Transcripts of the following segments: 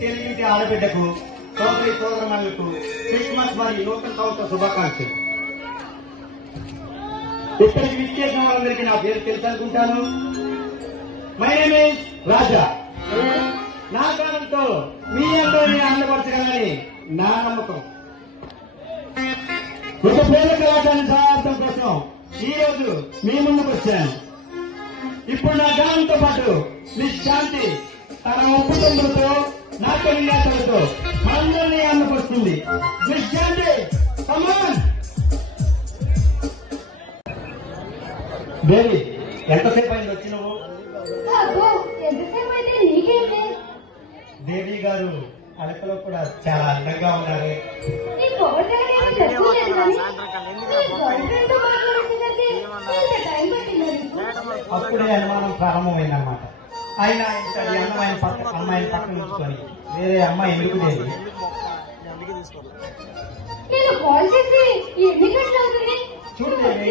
తెలుగింటి ఆడబిడ్డకు సోదరి సోదరమణులకు క్రిస్మస్ మరియు నూతన సంవత్సర శుభాకాంక్షలు. ఇక్కడికి విచ్చేసిన వాళ్ళందరికీ నా పేరు తెలుసు అనుకుంటాను. మై నేమ్ ఈజ్ రాజా. నా కాలంతో మీ అందరినీ ఆనందపరచగలని నా నమ్మకం. ఒక పేద కళాకారుని సహాయం కోసం ఈ రోజు మీ ముందుకు వచ్చాను. ఇప్పుడు నా గానంతో పాటు నిశాంతి తన ఒప్పుకొందులతో నాట్య విన్యాసాలతో మనందరినీ ఆనందపరుస్తుంది. నిశాంతి కమాన్ బేబీ, ఎంతసేపు అయింది వచ్చి నువ్వు? దేవి గారు అలకలో కూడా చాలా అందంగా ఉన్నారు. అప్పుడే అనుమానం ప్రారంభమైందన్నమాట. అయినా ఇంతటి అమ్మాయిని పక్కన ఉంచుకొని వేరే అమ్మాయి ఎందుకు లేదు? చూడు దేవి,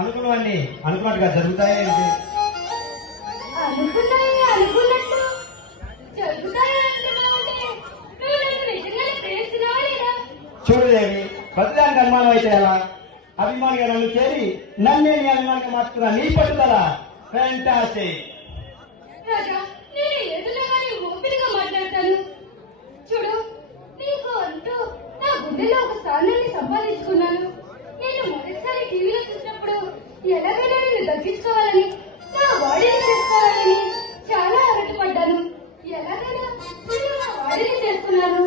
అనుకున్నవన్నీ అనుకున్నట్టుగా జరుగుతాయే ఏంటి? చూడు దేవి, ప్రతిదానికి అనుమానం అయితే ఎలా? అభిమానిగా నన్ను చేరి నన్నే నీ అభిమానిగా మార్చుకున్నా నీ పట్టుదల ఫ్యాంటాస్టిక్. మాట్లాడతాను చూడు, నీకు అంటూ నా గుండెలో ఒక స్థానాన్ని సంపాదించుకున్నాను. నేను మొదటిసారి టీవీలో చూసినప్పుడు ఎలాగైనా నేను దక్కించుకోవాలని, నా వాడిని చేసుకోవాలని చాలా అరటపడ్డాను. ఎలాగైనా నేను నా వాడిని చేసుకున్నాను.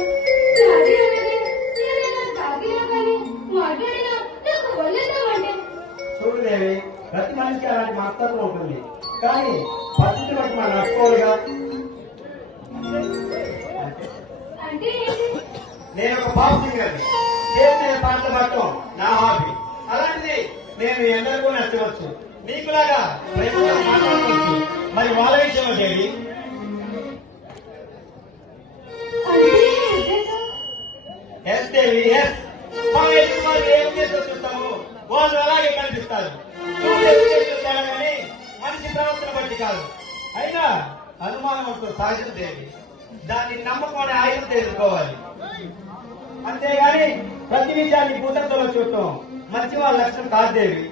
మాట్లాడినా నాకు వల్లేదామంటే. చూడు దేవి, ప్రతి మనిషికి అలాంటి మనస్తత్వం ఉంటుంది, కానీ పరిస్థితి బట్టి మనం నడుచుకోవాలిగా. అంటే నేను ఒక పాప్ సింగర్ని, చేసే పాటలు పాడటం నా హాబీ. అలాంటిది నేను ఎందరికో నచ్చవచ్చు, నీకులాగా ప్రేమగా మాట్లాడుకోవచ్చు. మరి వాళ్ళ విషయంలో దేవి? ఎస్ దేవి, ఎస్. మా ఎదుటి వాళ్ళు ఏం చేస్తూ చూస్తాము, వాళ్ళు అలాగే కనిపిస్తారు. కానీ మనిషి ప్రవర్తన బట్టి కాదు. అయినా అనుమానం అంటూ సహజం దేవి, దాన్ని నమ్మకం అనే ఆయుధంతో ఎదుర్కోవాలి. అంతేగాని ప్రతి విషయాన్ని భూతత్వంలో చూడటం మంచి వాళ్ళ లక్షణం కాదు దేవి.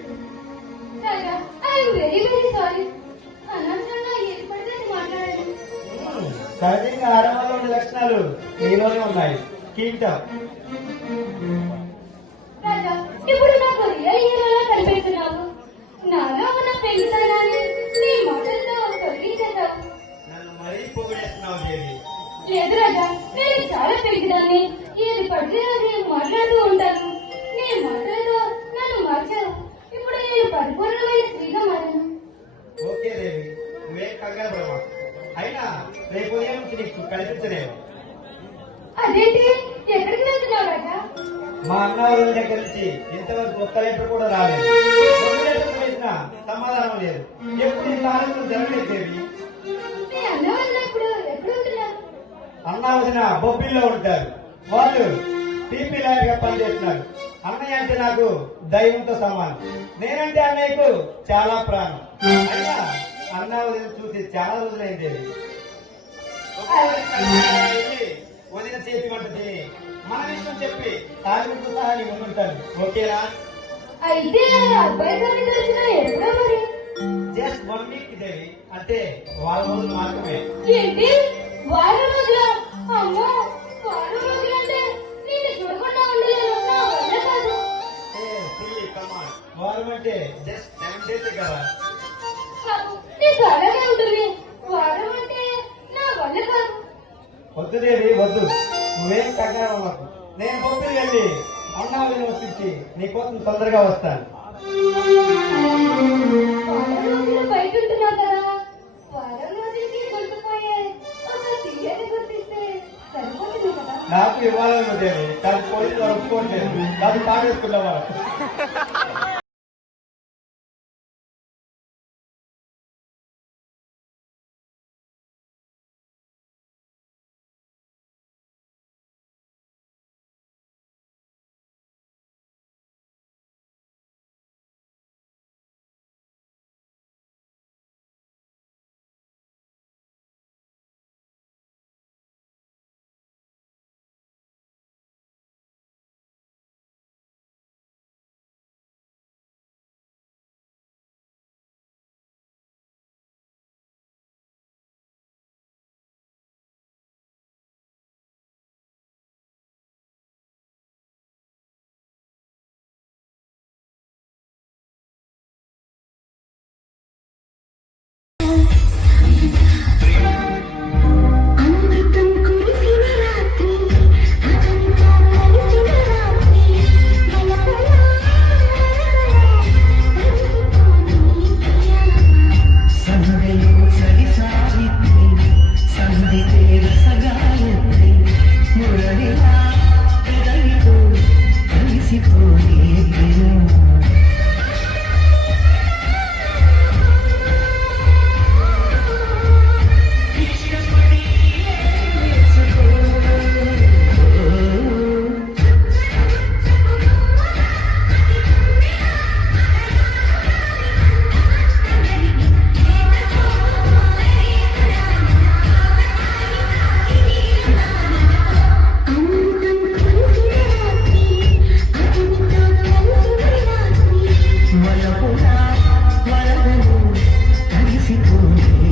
సహజంగా ఆడవాళ్ళు ఉండే లక్షణాలు నీలోనే ఉన్నాయి. కీటం ఇప్పుడు నాకు రియల్ హీరోలా కనిపిస్తున్నావు. నాలో ఉన్న పెంచుతానని నీ మాటలతో తొలగించేశావు. నన్ను మరీ పొగిడేస్తున్నావు దేవి. లేదు రాజా, నేను చాలా పెరిగిదాన్ని. ఏది పడితే అది మాట్లాడుతూ ఉంటాను. నీ మాటలతో నన్ను మార్చావు. ఇప్పుడు నేను పరిపూర్ణమైన స్త్రీగా మారాను. ఓకే దేవి, నువ్వేం కంగారు పడమా. అయినా రేపు ఉదయం నుంచి నీకు కనిపించలేవు. అదేంటి, ఎక్కడికి వెళ్తున్నావు రాజా? మా అన్న వాళ్ళ దగ్గర నుంచి ఇంతవరకు ఒక్క లెటర్ కూడా రాలేదు. రెండు లెటర్లు వేసినా సమాధానం లేదు. ఎప్పుడు ఇంత ఆలోచన జరగలేదు దేవి. మీ అన్న వాళ్ళు ఇప్పుడు ఎక్కడ ఉంటున్నారు? అన్న వదిన బొబ్బిల్లో ఉంటారు. వాళ్ళు టీపీ లాయర్ గా పనిచేస్తున్నారు. అన్నయ్య అంటే నాకు దైవంతో సమానం. నేనంటే అన్నయ్యకు చాలా ప్రాణం. అయినా అన్న వదిన చూసి చాలా రోజులైంది దేవి. వదిన చేతి వంట తిని మన విషయం చెప్పి తాగుతూ సహా నీ ముందుంటాను. ఓకేనా? అయితే అబ్బాయి గారిని తెలిసిన ఎప్పుడో మరి? జస్ట్ 1 వీక్ దేవి, అంటే వారం రోజులు మాత్రమే. ఏంటి, వారం రోజుల? అమ్మో, వారం రోజులంటే నేను చూడకుండా ఉండలేను. నా వల్ల కాదు. వారం అంటే జస్ట్ 7 days కదా. నీకు అలాగే ఉంటుంది. వారం అంటే నా వల్ల కాదు. వద్దు దేవి, వద్దు. నువ్వేం కంగారు అవ్వకు. నేను పొద్దున వెళ్ళి అన్నావిని వస్తుంది, నీకోసం తొందరగా వస్తాను. వారం రోజులు బయట ఉంటున్నావు కదా, వారం రోజులకి గుర్తుపోయే ఒక తీయని గుర్తిస్తే సరిపోతుంది కదా. నాకు ఇవ్వాలని దేవి, కానీ పోలీసులు ఒప్పుకోవట్లేదు. నాకు తాగేసుకున్నవారు.